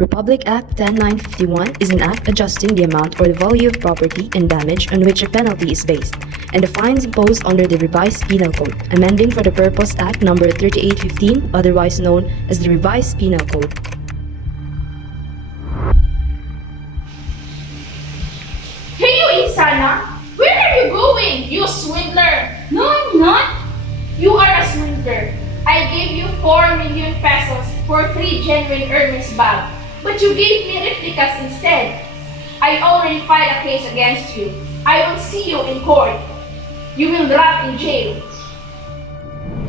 Republic Act 10951 is an act adjusting the amount or the value of property and damage on which a penalty is based, and the fines imposed under the revised penal code, amending for the purpose Act number 3815, otherwise known as the revised penal code. Hey you, Insana! Where are you going, you swindler? No, I'm not. You are a swindler. I gave you 4 million pesos for 3 genuine Hermes bags, but you gave me replicas instead. I already filed a case against you. I will see you in court. You will rot in jail.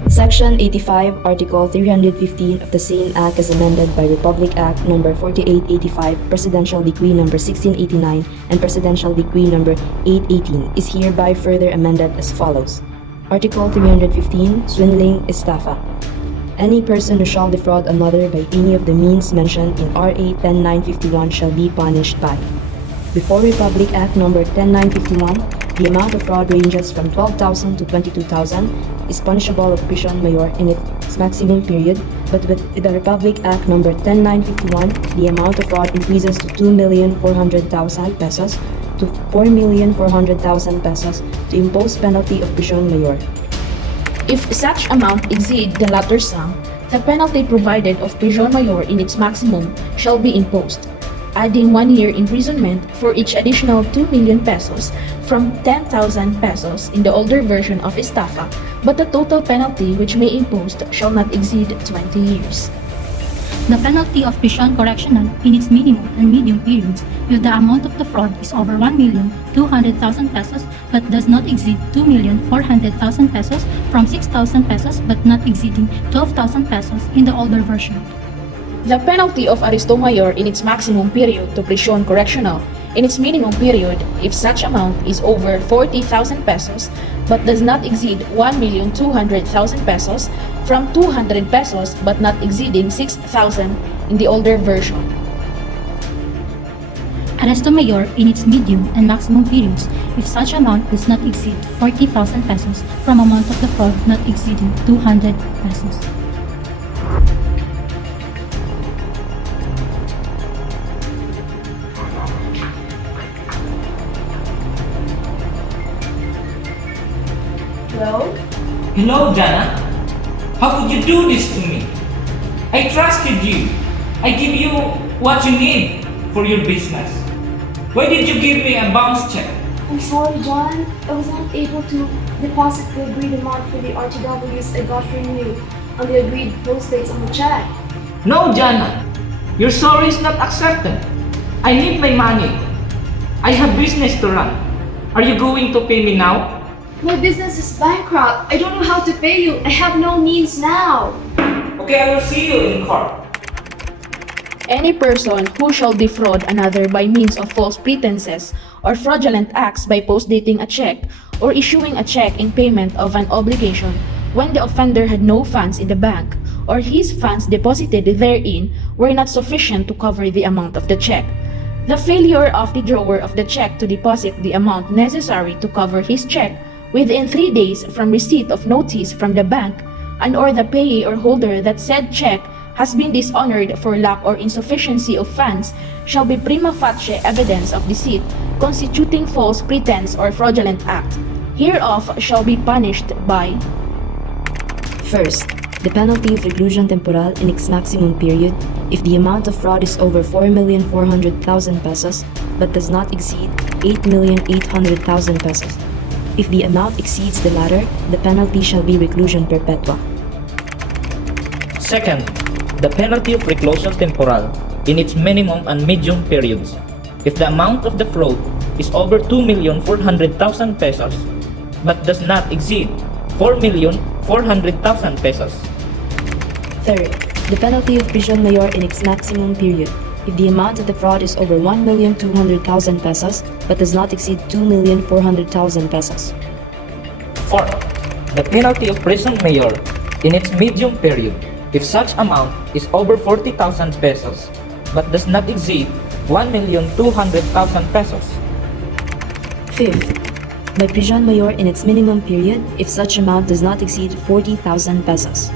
Section 85, Article 315 of the same Act as amended by Republic Act number 4885, Presidential Decree number 1689, and Presidential Decree number 818 is hereby further amended as follows. Article 315, Swindling Estafa. Any person who shall defraud another by any of the means mentioned in RA 10951 shall be punished by. Before Republic Act number 10951, the amount of fraud ranges from 12,000 to 22,000, is punishable of prison mayor in its maximum period, but with the Republic Act number 10951, the amount of fraud increases to 2,400,000 pesos to 4,400,000 pesos to impose penalty of prison mayor. If such amount exceed the latter sum, the penalty provided of prison mayor in its maximum shall be imposed, adding 1 year imprisonment for each additional 2 million pesos from 10,000 pesos in the older version of estafa, but the total penalty which may imposed shall not exceed 20 years. The penalty of prison correctional in its minimum and medium periods if the amount of the fraud is over 1,200,000 pesos but does not exceed 2,400,000 pesos from 6,000 pesos but not exceeding 12,000 pesos in the older version. The penalty of arresto mayor in its maximum period to prison correctional in its minimum period if such amount is over 40,000 pesos but does not exceed 1,200,000 pesos from 200 pesos but not exceeding 6,000 in the older version. Arresto mayor in its medium and maximum periods if such amount does not exceed 40,000 pesos from amount of the fraud not exceeding 200 pesos. Hello? Hello, Jana. How could you do this to me? I trusted you. I give you what you need for your business. Why did you give me a bounce check? I'm sorry, John. I was not able to deposit the agreed amount for the RTWs I got from you on the agreed post dates on the check. No, Jana. Your sorry is not accepted. I need my money. I have business to run. Are you going to pay me now? My business is bankrupt. I don't know how to pay you. I have no means now. Okay, I will see you in court. Any person who shall defraud another by means of false pretenses or fraudulent acts by postdating a check or issuing a check in payment of an obligation when the offender had no funds in the bank or his funds deposited therein were not sufficient to cover the amount of the check. The failure of the drawer of the check to deposit the amount necessary to cover his check within 3 days from receipt of notice from the bank and or the payee or holder that said check has been dishonored for lack or insufficiency of funds shall be prima facie evidence of deceit constituting false pretense or fraudulent act. Hereof shall be punished by: First, the penalty of reclusion temporal in its maximum period if the amount of fraud is over 4,400,000 pesos but does not exceed 8,800,000 pesos. If the amount exceeds the latter, the penalty shall be reclusion perpetua. Second, the penalty of reclusion temporal in its minimum and medium periods if the amount of the fraud is over 2,400,000 pesos but does not exceed 4,400,000 pesos. Third, the penalty of prison mayor in its maximum period if the amount of the fraud is over 1,200,000 pesos but does not exceed 2,400,000 pesos. Fourth, the penalty of prison mayor in its medium period if such amount is over 40,000 pesos but does not exceed 1,200,000 pesos. Fifth, by prison mayor in its minimum period if such amount does not exceed 40,000 pesos.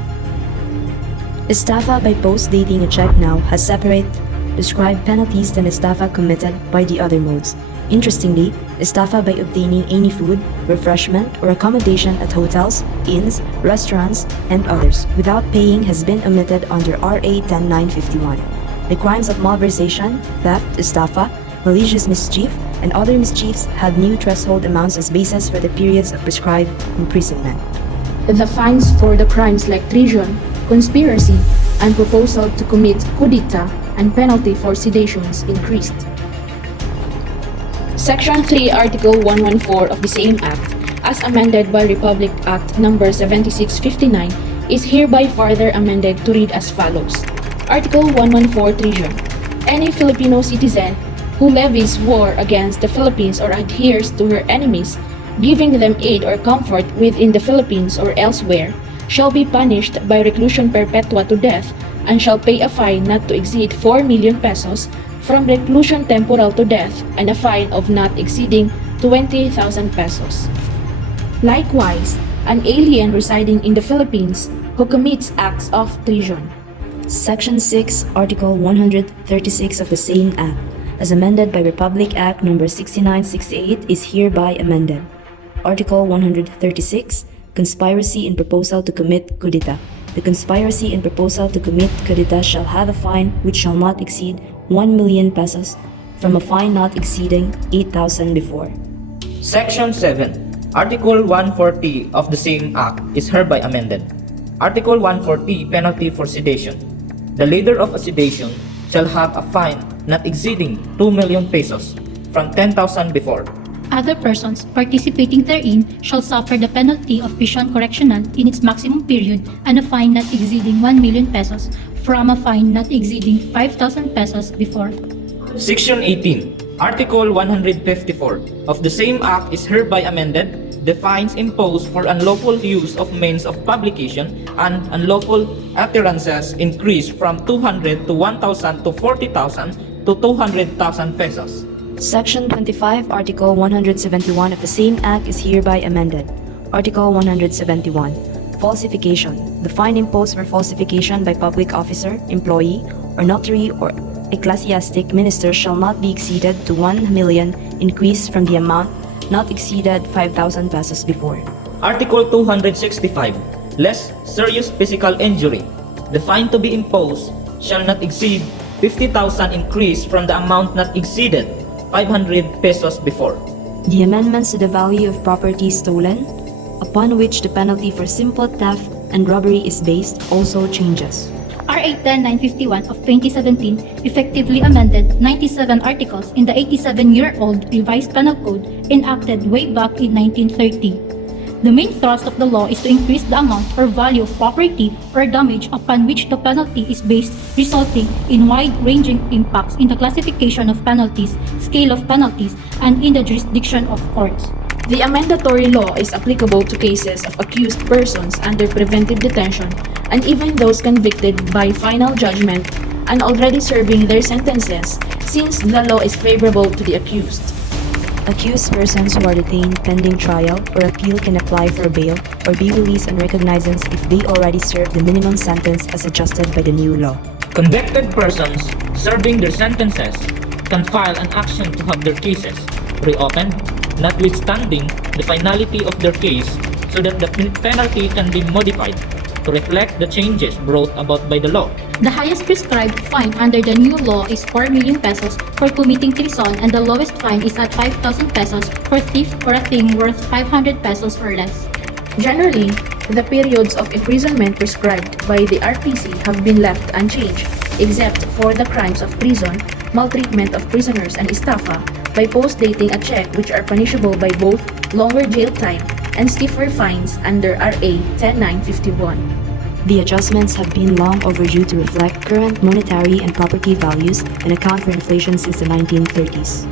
Estafa by post dating a check now has separate prescribe penalties than estafa committed by the other modes. Interestingly, estafa by obtaining any food, refreshment, or accommodation at hotels, inns, restaurants, and others without paying has been omitted under RA 10951. The crimes of malversation, theft, estafa, malicious mischief, and other mischiefs had new threshold amounts as basis for the periods of prescribed imprisonment. The fines for the crimes like treason, conspiracy, and proposal to commit coup d'etat and penalty for sedations increased. Section 3, Article 114 of the same Act, as amended by Republic Act No. 7659, is hereby further amended to read as follows. Article 114 Treason. Any Filipino citizen who levies war against the Philippines or adheres to her enemies, giving them aid or comfort within the Philippines or elsewhere, shall be punished by reclusion perpetua to death and shall pay a fine not to exceed 4 million pesos from reclusion temporal to death and a fine of not exceeding 20,000 pesos. Likewise, an alien residing in the Philippines who commits acts of treason. Section 6, Article 136 of the same Act, as amended by Republic Act No. 6968, is hereby amended. Article 136, Conspiracy in proposal to commit coup d'etat. The conspiracy in proposal to commit coup d'etat shall have a fine which shall not exceed 1 million pesos from a fine not exceeding 8,000 before. Section 7. Article 140 of the same Act is hereby amended. Article 140 Penalty for sedation. The leader of a sedation shall have a fine not exceeding 2 million pesos from 10,000 before. Other persons participating therein shall suffer the penalty of prison correctional in its maximum period and a fine not exceeding 1 million pesos from a fine not exceeding 5,000 pesos before. Section 18. Article 154 of the same Act is hereby amended. The fines imposed for unlawful use of means of publication and unlawful utterances increased from 200 to 1,000 to 40,000 to 200,000 pesos. Section 25, Article 171 of the same Act is hereby amended. Article 171. Falsification. The fine imposed for falsification by public officer, employee, or notary or ecclesiastic minister shall not be exceeded to 1 million, increased from the amount not exceeded 5,000 pesos before. Article 265. Less serious physical injury. The fine to be imposed shall not exceed 50,000, increased from the amount not exceeded 500 pesos before. The amendments to the value of property stolen, upon which the penalty for simple theft and robbery is based, also changes. RA 10951 of 2017 effectively amended 97 articles in the 87-year-old revised penal code enacted way back in 1930. The main thrust of the law is to increase the amount or value of property or damage upon which the penalty is based, resulting in wide-ranging impacts in the classification of penalties, scale of penalties, and in the jurisdiction of courts. The amendatory law is applicable to cases of accused persons under preventive detention and even those convicted by final judgment and already serving their sentences, since the law is favorable to the accused. Accused persons who are detained pending trial or appeal can apply for bail or be released on recognizance if they already served the minimum sentence as adjusted by the new law. Convicted persons serving their sentences can file an action to have their cases reopened, notwithstanding the finality of their case, so that the penalty can be modified to reflect the changes brought about by the law. The highest prescribed fine under the new law is 4 million pesos for committing treason, and the lowest fine is at 5,000 pesos for theft or a thing worth 500 pesos or less. Generally, the periods of imprisonment prescribed by the RPC have been left unchanged, except for the crimes of treason, maltreatment of prisoners, and estafa, by post-dating a check, which are punishable by both longer jail time and stiffer fines under RA 10951. The adjustments have been long overdue to reflect current monetary and property values and account for inflation since the 1930s.